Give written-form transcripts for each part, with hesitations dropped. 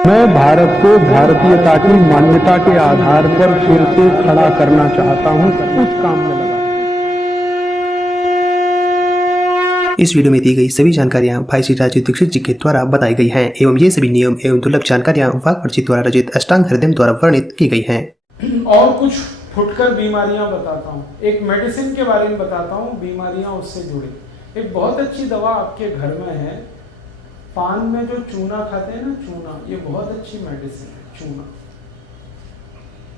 मैं भारत को भारतीयता की मान्यता के आधार पर फिर से खड़ा करना चाहता हूं, उस काम में लगा। इस वीडियो में दी गई सभी जानकारियां भाई श्री राजीव दीक्षित जी के द्वारा बताई गई हैं एवं ये सभी नियम एवं दुर्लभ जानकारियां वाग्वट जी द्वारा रचित अष्टांग हृदय द्वारा वर्णित की गई हैं। और कुछ फुटकर बीमारियां बताता हूँ, एक मेडिसिन के बारे में बताता हूँ, बीमारियां उससे जुड़ी। एक बहुत अच्छी दवा आपके घर में है, पान में जो चूना खाते हैं ना, चूना, ये बहुत अच्छी मेडिसिन है। चूना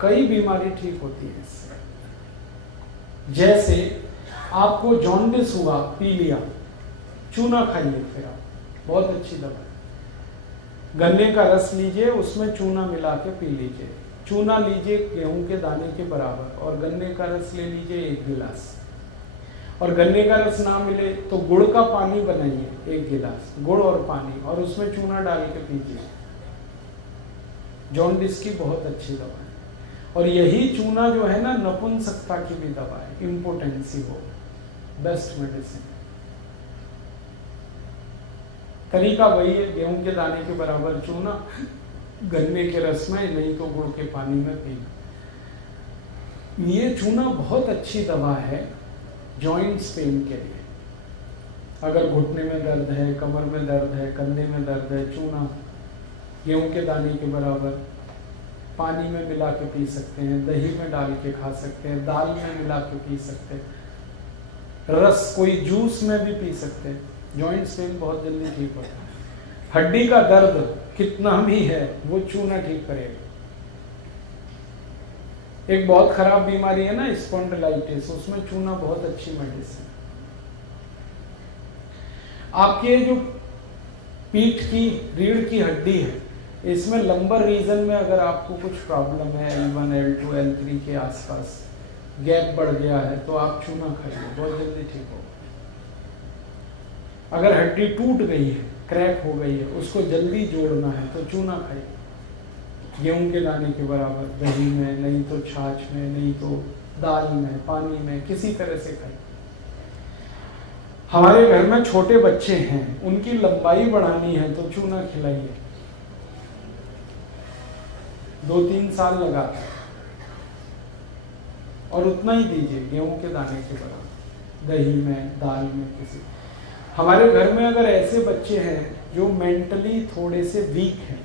कई बीमारी ठीक होती है इससे। जैसे आपको जॉन्डिस हुआ, पी लिया, चूना खाइए, फिर आप, बहुत अच्छी दवा है। गन्ने का रस लीजिए, उसमें चूना मिला के पी लीजिए। चूना लीजिए गेहूं के दाने के बराबर, और गन्ने का रस ले लीजिए 1 गिलास। और गन्ने का रस ना मिले तो गुड़ का पानी बनाइए 1 गिलास, गुड़ और पानी, और उसमें चूना डाल के पीजिए। जॉन्डिस की बहुत अच्छी दवा है। और यही चूना जो है ना, नपुंसकता की भी दवा है, इम्पोटेंसी हो, बेस्ट मेडिसिन। तरीका वही है, गेहूं के दाने के बराबर चूना, गन्ने के रस में, नहीं तो गुड़ के पानी में पीना। ये चूना बहुत अच्छी दवा है जॉइंट्स पेन के लिए। अगर घुटने में दर्द है, कमर में दर्द है, कंधे में दर्द है, चूना गेहूं के दाने के बराबर पानी में मिला के पी सकते हैं, दही में डाल के खा सकते हैं, दाल में मिला के पी सकते हैं, रस कोई जूस में भी पी सकते हैं। जॉइंट्स पेन बहुत जल्दी ठीक होता है। हड्डी का दर्द कितना भी है, वो चूना ठीक करेगा। एक बहुत खराब बीमारी है ना, स्पॉन्डिलाइटिस, उसमें चूना बहुत अच्छी मेडिसिन। आपके जो पीठ की, रीढ़ की हड्डी है, इसमें लंबर रीजन में अगर आपको कुछ प्रॉब्लम है, L1, L2, L3 के आसपास गैप बढ़ गया है, तो आप चूना खाइए, बहुत जल्दी ठीक होगा। अगर हड्डी टूट गई है, क्रैक हो गई है, उसको जल्दी जोड़ना है तो चूना खाइए, गेहूं के दाने के बराबर, दही में, नहीं तो छाछ में, नहीं तो दाल में, पानी में, किसी तरह से खाइए। हमारे घर में छोटे बच्चे हैं, उनकी लंबाई बढ़ानी है तो चूना खिलाइए, 2-3 साल लगातार, और उतना ही दीजिए गेहूं के दाने के बराबर, दही में, दाल में, किसी। हमारे घर में अगर ऐसे बच्चे हैं जो मेंटली थोड़े से वीक हैं,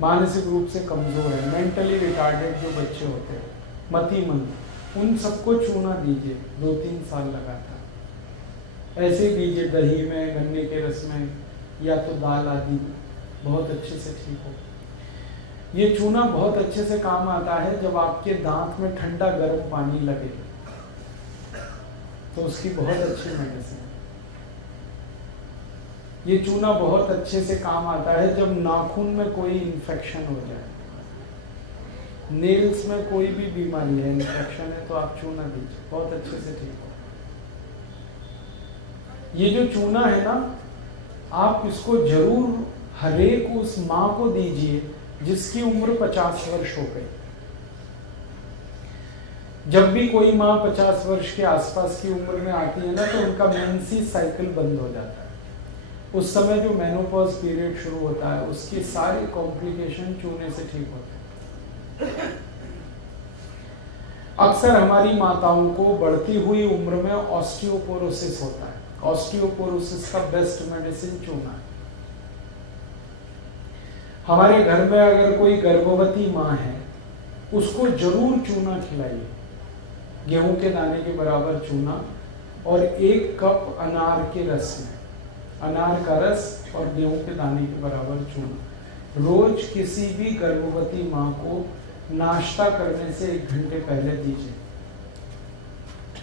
मानसिक रूप से कमजोर है, मेंटली रिटार्डेड जो बच्चे होते हैं, मतिमंद, उन सबको चूना दीजिए 2-3 साल लगातार। ऐसे दीजिए दही में, गन्ने के रस में, या तो दाल आदि में, बहुत अच्छे से ठीक हो। ये चूना बहुत अच्छे से काम आता है जब आपके दांत में ठंडा गर्म पानी लगे, तो उसकी बहुत अच्छी मेडिसिन है। ये चूना बहुत अच्छे से काम आता है जब नाखून में कोई इन्फेक्शन हो जाए, नेल्स में कोई भी बीमारी है, इन्फेक्शन है, तो आप चूना दीजिए, बहुत अच्छे से ठीक हो। ये जो चूना है ना, आप इसको जरूर हरेक उस माँ को दीजिए जिसकी उम्र 50 वर्ष हो गई। जब भी कोई माँ 50 वर्ष के आसपास की उम्र में आती है ना, तो उनका मेंसेस साइकिल बंद हो जाता है। उस समय जो मेनोपॉज पीरियड शुरू होता है, उसके सारे कॉम्प्लिकेशन चूने से ठीक होते हैं। अक्सर हमारी माताओं को बढ़ती हुई उम्र में ऑस्टियोपोरोसिस होता है। ऑस्टियोपोरोसिस का बेस्ट मेडिसिन चूना है। हमारे घर में अगर कोई गर्भवती माँ है, उसको जरूर चूना खिलाइए, गेहूं के दाने के बराबर चूना, और 1 कप अनार के रस में, अनार का रस और गेहूं के दाने के बराबर चूना रोज किसी भी गर्भवती माँ को नाश्ता करने से 1 घंटे पहले दीजिए।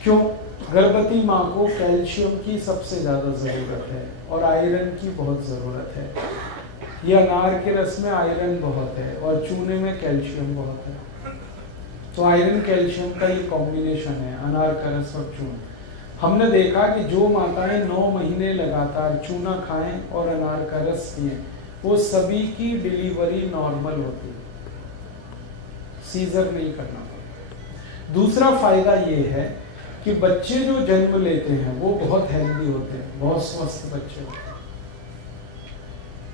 क्यों? गर्भवती माँ को कैल्शियम की सबसे ज्यादा जरूरत है और आयरन की बहुत जरूरत है। ये अनार के रस में आयरन बहुत है और चूने में कैल्शियम बहुत है, तो आयरन कैल्शियम का ये कॉम्बिनेशन है, अनार का रस और चूना। हमने देखा कि जो माताएं 9 महीने लगातार चूना खाएं और अनार का रस पिएं, वो सभी की डिलीवरी नॉर्मल होती है, सीजर नहीं करना पड़ता। दूसरा फायदा ये है कि बच्चे जो जन्म लेते हैं वो बहुत हेल्दी होते हैं, बहुत स्वस्थ बच्चे होते हैं।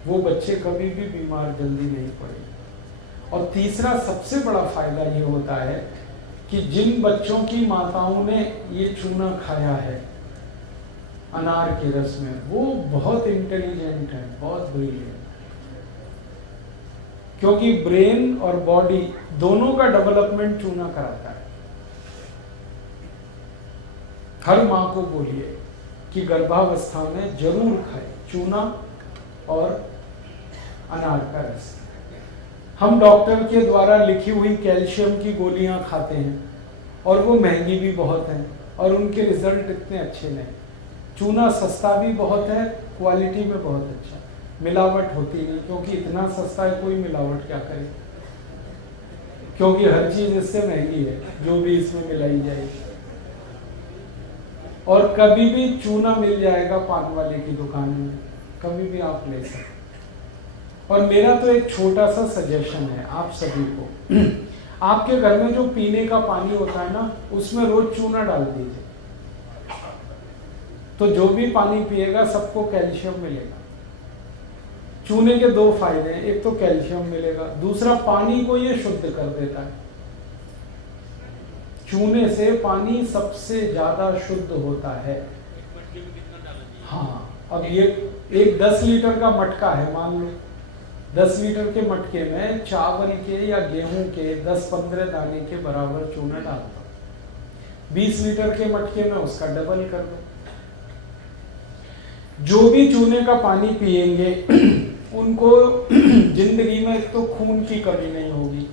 वो बच्चे कभी भी बीमार जल्दी नहीं पड़ेंगे। और तीसरा सबसे बड़ा फायदा ये होता है कि जिन बच्चों की माताओं ने ये चूना खाया है अनार के रस में, वो बहुत इंटेलिजेंट है, बहुत ब्रिलियंट, क्योंकि ब्रेन और बॉडी दोनों का डेवलपमेंट चूना कराता है। हर माँ को बोलिए कि गर्भावस्था में जरूर खाए चूना और अनार का रस। हम डॉक्टर के द्वारा लिखी हुई कैल्शियम की गोलियां खाते हैं और वो महंगी भी बहुत हैं और उनके रिजल्ट इतने अच्छे नहीं। चूना सस्ता भी बहुत है, क्वालिटी में बहुत अच्छा, मिलावट होती नहीं, क्योंकि इतना सस्ता है, कोई मिलावट क्या करे, क्योंकि हर चीज इससे महंगी है जो भी इसमें मिलाई जाएगी। और कभी भी चूना मिल जाएगा पान वाले की दुकान में, कभी भी आप ले सकते। और मेरा तो एक छोटा सा सजेशन है आप सभी को, आपके घर में जो पीने का पानी होता है ना, उसमें रोज चूना डाल दीजिए, तो जो भी पानी पिएगा सबको कैल्शियम मिलेगा। चूने के दो फायदे हैं, एक तो कैल्शियम मिलेगा, दूसरा पानी को ये शुद्ध कर देता है। चूने से पानी सबसे ज्यादा शुद्ध होता है। हाँ, अब ये एक 10 लीटर का मटका है, मान लो 10 लीटर के मटके में चावल के या गेहूं के 10-15 दाने के बराबर चूना डालता हूं। 20 लीटर के मटके में उसका डबल कर दो। जो भी चूने का पानी पिएंगे उनको जिंदगी में एक तो खून की कमी नहीं होगी,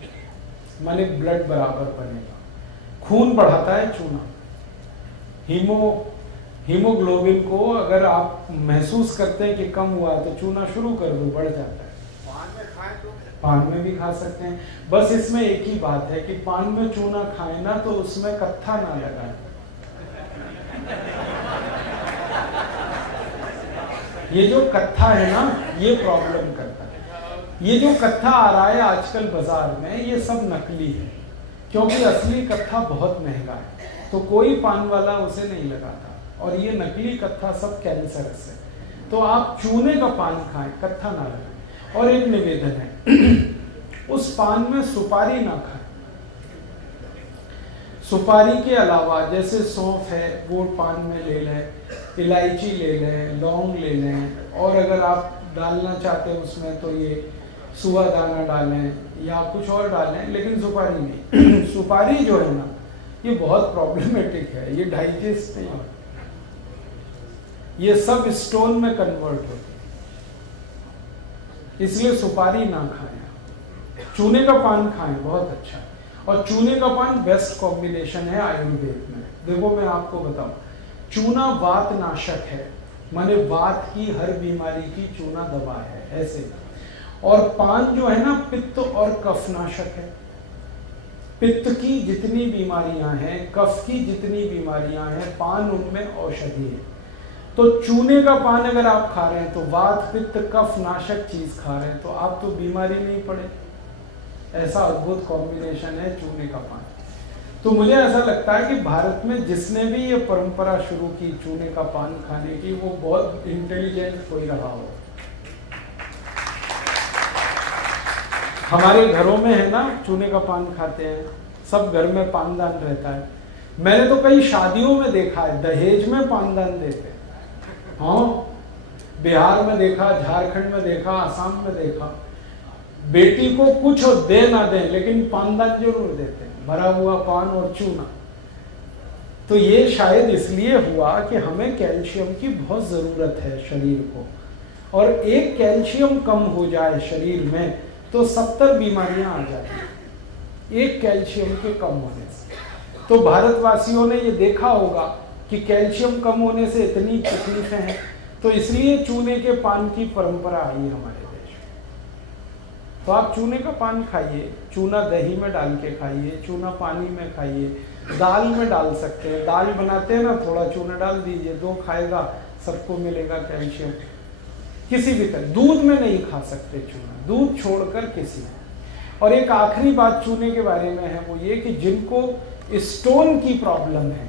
माने ब्लड बराबर बनेगा। खून बढ़ाता है चूना। हीमोग्लोबिन को अगर आप महसूस करते हैं कि कम हुआ है तो चूना शुरू कर दो, बढ़ जाता है। पान में भी खा सकते हैं, बस इसमें एक ही बात है कि पान में चूना खाएं ना तो उसमें कत्था ना लगाएं। ये जो कत्था है ना, ये प्रॉब्लम करता है। ये जो कत्था आ रहा है आजकल बाजार में, ये सब नकली है, क्योंकि असली कत्था बहुत महंगा है, तो कोई पान वाला उसे नहीं लगाता। और ये नकली कत्था सब कैंसरस है। तो आप चूने का पान खाएं, कत्था ना लगाएं। और एक निवेदन है, उस पान में सुपारी ना खाएं। सुपारी के अलावा जैसे सौंफ है वो पान में ले लें, इलायची ले लें, लौंग ले लें, और अगर आप डालना चाहते हैं उसमें तो ये सुआ दाना डालें या कुछ और डालें, लेकिन सुपारी नहीं। सुपारी जो है ना, ये बहुत प्रॉब्लमेटिक है, ये डाइजेस्ट नहीं होता, ये सब स्टोन में कन्वर्ट होती है, इसलिए सुपारी ना खाएं। चूने का पान खाएं, बहुत अच्छा। और चूने का पान बेस्ट कॉम्बिनेशन है आयुर्वेद में। देखो मैं आपको बताऊं, चूना वात नाशक है, माने वात की हर बीमारी की चूना दवा है ऐसे। और पान जो है ना, पित्त और कफ नाशक है। पित्त की जितनी बीमारियां हैं, कफ की जितनी बीमारियां हैं, पान उनमें औषधि है। तो चूने का पान अगर आप खा रहे हैं तो वात पित्त कफ नाशक चीज खा रहे हैं, तो आप तो बीमारी नहीं पड़े। ऐसा अद्भुत कॉम्बिनेशन है चूने का पान। तो मुझे ऐसा लगता है कि भारत में जिसने भी ये परंपरा शुरू की चूने का पान खाने की, वो बहुत इंटेलिजेंट कोई रहा हो। हमारे घरों में है ना, चूने का पान खाते हैं, सब घर में पानदान रहता है। मैंने तो कई शादियों में देखा है दहेज में पानदान देते हैं। हाँ, बिहार में देखा, झारखंड में देखा, असम में देखा। बेटी को कुछ दे ना दे लेकिन पानदान जरूर देते हैं, भरा हुआ पान और चूना। तो ये शायद इसलिए हुआ कि हमें कैल्शियम की बहुत जरूरत है शरीर को, और एक कैल्शियम कम हो जाए शरीर में तो 70 बीमारियां आ जाती, एक कैल्शियम के कम होने से। तो भारतवासियों ने ये देखा होगा कि कैल्शियम कम होने से इतनी तकलीफें हैं, तो इसलिए चूने के पान की परंपरा आई हमारे देश में। तो आप चूने का पान खाइए, चूना दही में डाल के खाइए, चूना पानी में खाइए, दाल में डाल सकते हैं। दाल बनाते हैं ना, थोड़ा चूना डाल दीजिए, 2 खाएगा, सबको मिलेगा कैल्शियम। किसी भी तरह दूध में नहीं खा सकते चूना, दूध छोड़कर किसी में। और एक आखिरी बात चूने के बारे में है, वो ये कि जिनको स्टोन की प्रॉब्लम है,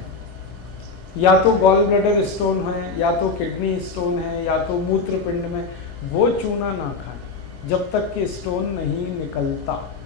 या तो गॉल ब्लैडर स्टोन है, या तो किडनी स्टोन है, या तो मूत्रपिंड में वो चूना ना खाएं जब तक कि स्टोन नहीं निकलता।